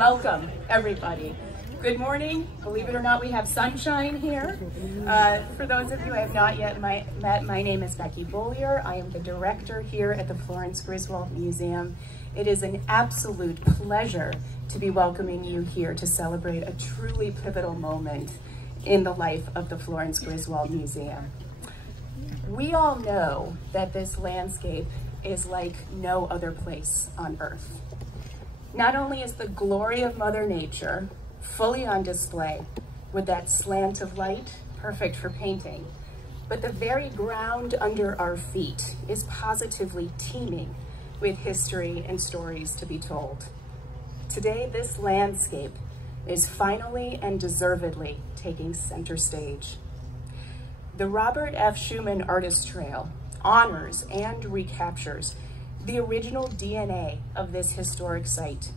Welcome, everybody. Good morning. Believe it or not, we have sunshine here. For those of you I have not yet met, my name is Becky Bollier. I am the director here at the Florence Griswold Museum. It is an absolute pleasure to be welcoming you here to celebrate a truly pivotal moment in the life of the Florence Griswold Museum. We all know that this landscape is like no other place on Earth. Not only is the glory of Mother Nature fully on display with that slant of light, perfect for painting, but the very ground under our feet is positively teeming with history and stories to be told. Today, this landscape is finally and deservedly taking center stage. The Robert F. Schummann Artist Trail honors and recaptures the original DNA of this historic site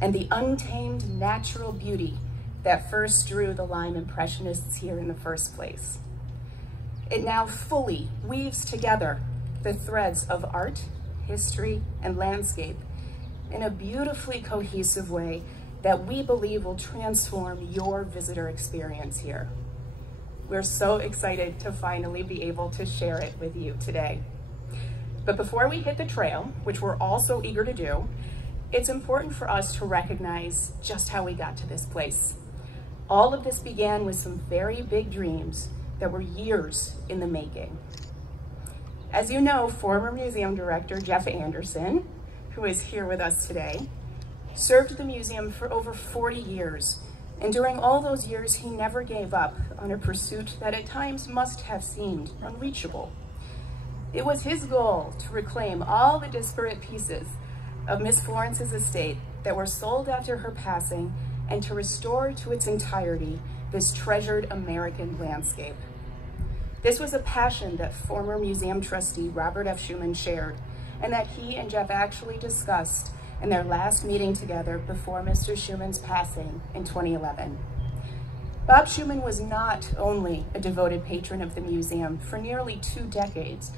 and the untamed natural beauty that first drew the Lime Impressionists here in the first place. It now fully weaves together the threads of art, history, and landscape in a beautifully cohesive way that we believe will transform your visitor experience here. We're so excited to finally be able to share it with you today. But before we hit the trail, which we're all so eager to do, it's important for us to recognize just how we got to this place. All of this began with some very big dreams that were years in the making. As you know, former museum director Jeff Anderson, who is here with us today, served the museum for over 40 years. And during all those years, he never gave up on a pursuit that at times must have seemed unreachable. It was his goal to reclaim all the disparate pieces of Miss Florence's estate that were sold after her passing and to restore to its entirety this treasured American landscape. This was a passion that former museum trustee Robert F. Schummann shared and that he and Jeff actually discussed in their last meeting together before Mr. Schumann's passing in 2011. Bob Schummann was not only a devoted patron of the museum for nearly 2 decades,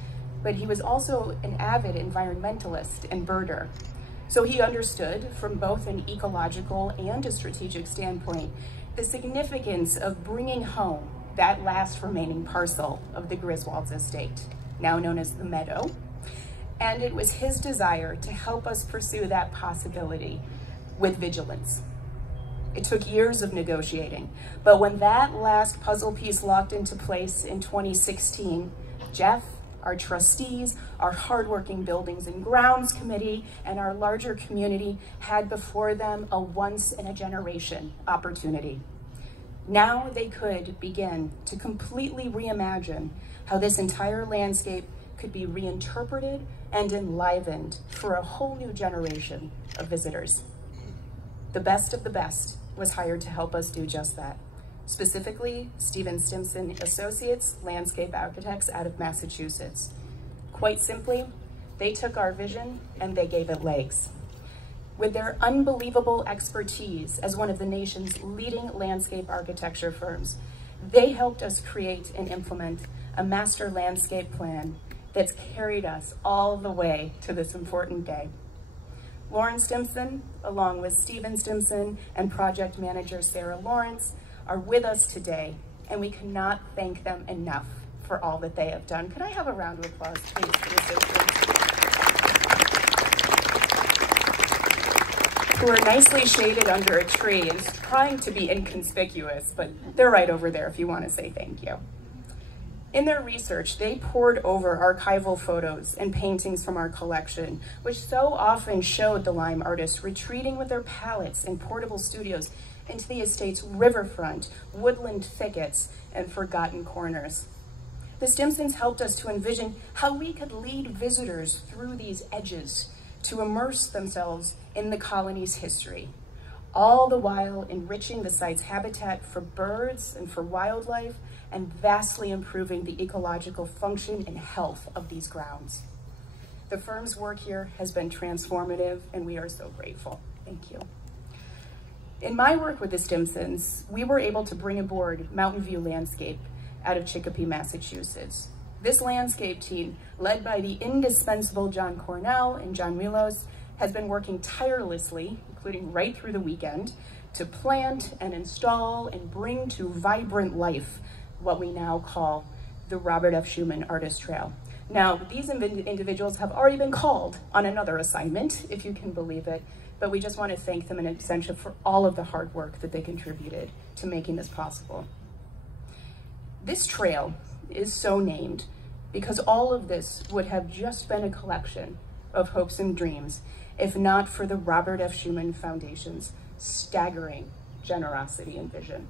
but he was also an avid environmentalist and birder. So he understood, from both an ecological and a strategic standpoint, the significance of bringing home that last remaining parcel of the Griswold's estate, now known as the Meadow. And it was his desire to help us pursue that possibility with vigilance. It took years of negotiating, but when that last puzzle piece locked into place in 2016, Jeff, our trustees, our hardworking Buildings and Grounds Committee, and our larger community had before them a once-in-a-generation opportunity. Now they could begin to completely reimagine how this entire landscape could be reinterpreted and enlivened for a whole new generation of visitors. The best of the best was hired to help us do just that. Specifically, Stephen Stimson Associates, landscape architects out of Massachusetts. Quite simply, they took our vision and they gave it legs. With their unbelievable expertise as one of the nation's leading landscape architecture firms, they helped us create and implement a master landscape plan that's carried us all the way to this important day. Lauren Stimson, along with Stephen Stimson and project manager Sarah Lawrence, are with us today, and we cannot thank them enough for all that they have done. Could I have a round of applause, please, for the assistants? Who are nicely shaded under a tree and trying to be inconspicuous, but they're right over there if you want to say thank you. In their research, they pored over archival photos and paintings from our collection, which so often showed the Lime artists retreating with their palettes and portable studios into the estate's riverfront, woodland thickets, and forgotten corners. The Stimsons helped us to envision how we could lead visitors through these edges to immerse themselves in the colony's history, all the while enriching the site's habitat for birds and for wildlife, and vastly improving the ecological function and health of these grounds. The firm's work here has been transformative, and we are so grateful. Thank you. In my work with the Stimsons, we were able to bring aboard Mountain View Landscape out of Chicopee, Massachusetts. This landscape team, led by the indispensable John Cornell and John Milos, has been working tirelessly, including right through the weekend, to plant and install and bring to vibrant life what we now call the Robert F. Schumann Artist Trail. Now, these individuals have already been called on another assignment, if you can believe it, but we just want to thank them in absentia for all of the hard work that they contributed to making this possible. This trail is so named because all of this would have just been a collection of hopes and dreams if not for the Robert F. Schumann Foundation's staggering generosity and vision.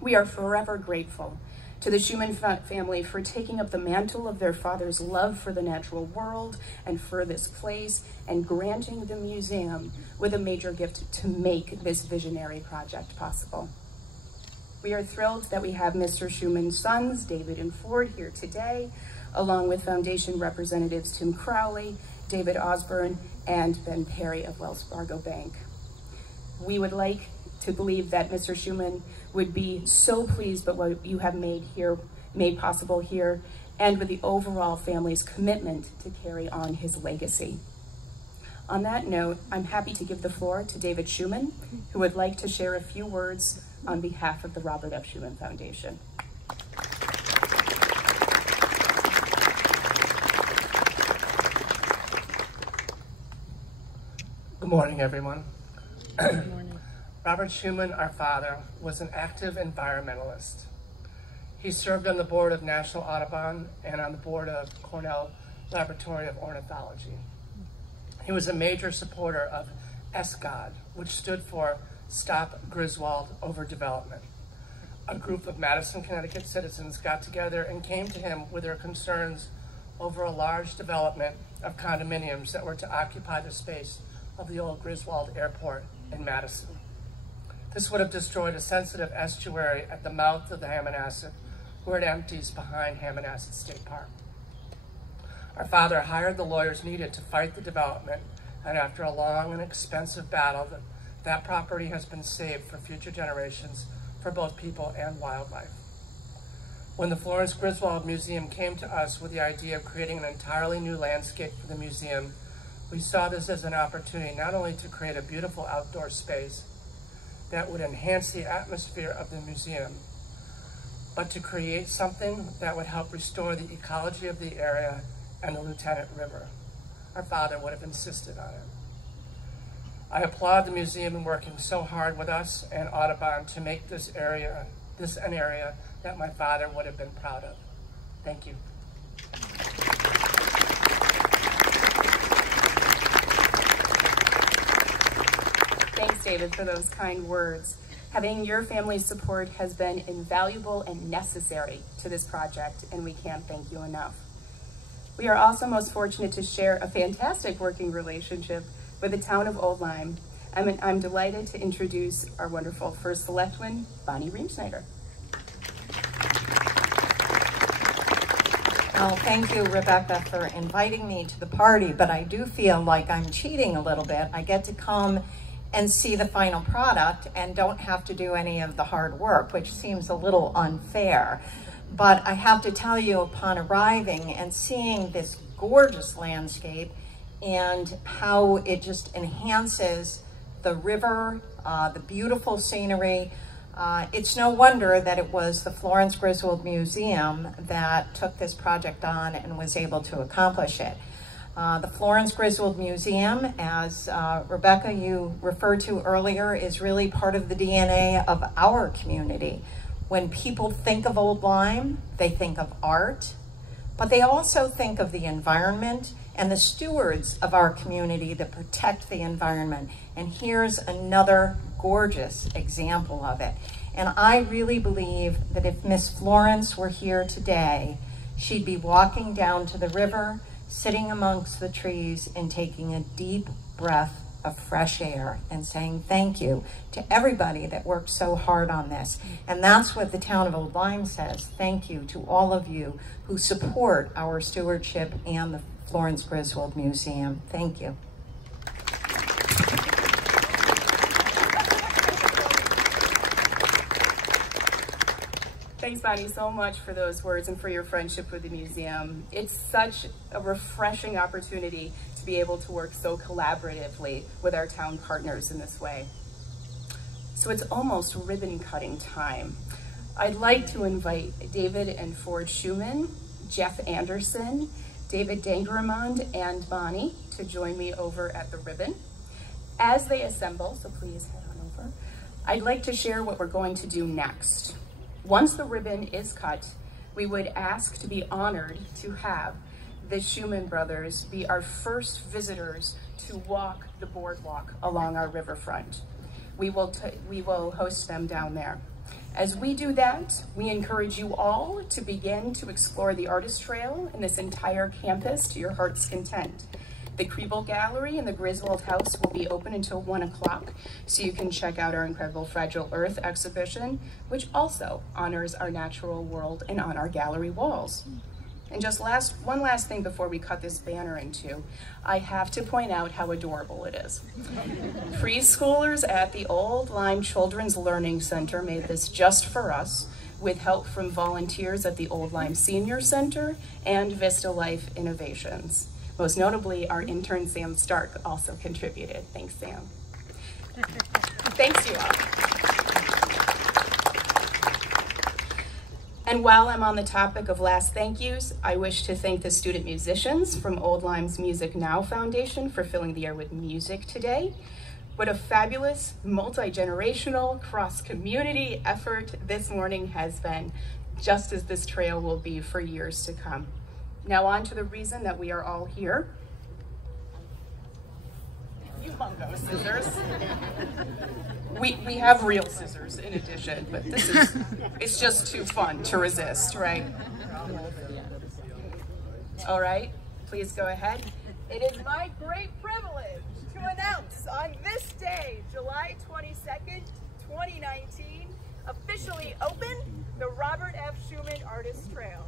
We are forever grateful to the Schumann family for taking up the mantle of their father's love for the natural world and for this place and granting the museum with a major gift to make this visionary project possible. We are thrilled that we have Mr. Schumann's sons, David and Ford, here today, along with Foundation representatives Tim Crowley, David Osborne, and Ben Perry of Wells Fargo Bank. We would like to believe that Mr. Schumann would be so pleased with what you have made possible here, and with the overall family's commitment to carry on his legacy. On that note, I'm happy to give the floor to David Schumann, who would like to share a few words on behalf of the Robert F. Schumann Foundation. Good morning, everyone. Good morning. Robert Schumann, our father, was an active environmentalist. He served on the board of National Audubon and on the board of Cornell Laboratory of Ornithology. He was a major supporter of SGOD, which stood for Stop Griswold Overdevelopment. A group of Madison, Connecticut citizens got together and came to him with their concerns over a large development of condominiums that were to occupy the space of the old Griswold Airport in Madison. This would have destroyed a sensitive estuary at the mouth of the Hammonasset, where it empties behind Hammonasset State Park. Our father hired the lawyers needed to fight the development, and after a long and expensive battle, that property has been saved for future generations for both people and wildlife. When the Florence Griswold Museum came to us with the idea of creating an entirely new landscape for the museum, we saw this as an opportunity not only to create a beautiful outdoor space that would enhance the atmosphere of the museum, but to create something that would help restore the ecology of the area and the Lieutenant River. Our father would have insisted on it. I applaud the museum in working so hard with us and Audubon to make this an area that my father would have been proud of. Thank you. Thanks, David, for those kind words. Having your family's support has been invaluable and necessary to this project, and we can't thank you enough. We are also most fortunate to share a fantastic working relationship with the town of Old Lyme. I'm delighted to introduce our wonderful First Selectwoman, Bonnie Ream-Snyder. Well, thank you, Rebecca, for inviting me to the party, but I do feel like I'm cheating a little bit. I get to come and see the final product and don't have to do any of the hard work, which seems a little unfair. But I have to tell you, upon arriving and seeing this gorgeous landscape and how it just enhances the river, the beautiful scenery, it's no wonder that it was the Florence Griswold Museum that took this project on and was able to accomplish it. The Florence Griswold Museum, as Rebecca, you referred to earlier, is really part of the DNA of our community. When people think of Old Lyme, they think of art, but they also think of the environment and the stewards of our community that protect the environment. And here's another gorgeous example of it. And I really believe that if Miss Florence were here today, she'd be walking down to the river, sitting amongst the trees and taking a deep breath of fresh air and saying thank you to everybody that worked so hard on this. And that's what the town of Old Lyme says. Thank you to all of you who support our stewardship and the Florence Griswold Museum. Thank you. Thanks, Bonnie, so much for those words and for your friendship with the museum. It's such a refreshing opportunity to to be able to work so collaboratively with our town partners in this way. So it's almost ribbon cutting time. I'd like to invite David and Ford Schummann, Jeff Anderson, David Dangermond, and Bonnie to join me over at the ribbon. As they assemble, so please head on over, I'd like to share what we're going to do next. Once the ribbon is cut, we would ask to be honored to have the Schummann brothers be our first visitors to walk the boardwalk along our riverfront. We will host them down there. As we do that, we encourage you all to begin to explore the artist trail and this entire campus to your heart's content. The Kriebel Gallery in the Griswold House will be open until 1 o'clock, so you can check out our incredible Fragile Earth exhibition, which also honors our natural world and on our gallery walls. And just one last thing before we cut this banner in two, I have to point out how adorable it is. Preschoolers at the Old Lyme Children's Learning Center made this just for us, with help from volunteers at the Old Lyme Senior Center and Vista Life Innovations. Most notably, our intern Sam Stark also contributed. Thanks, Sam. Thanks, you all. And while I'm on the topic of last thank yous, I wish to thank the student musicians from Old Lyme's Music Now Foundation for filling the air with music today. What a fabulous, multi-generational, cross-community effort this morning has been, just as this trail will be for years to come. Now on to the reason that we are all here. You mungo scissors. We have real scissors in addition, but it's just too fun to resist, right? All right, please go ahead. It is my great privilege to announce on this day, July 22nd, 2019, officially open the Robert F. Schumann Artist Trail.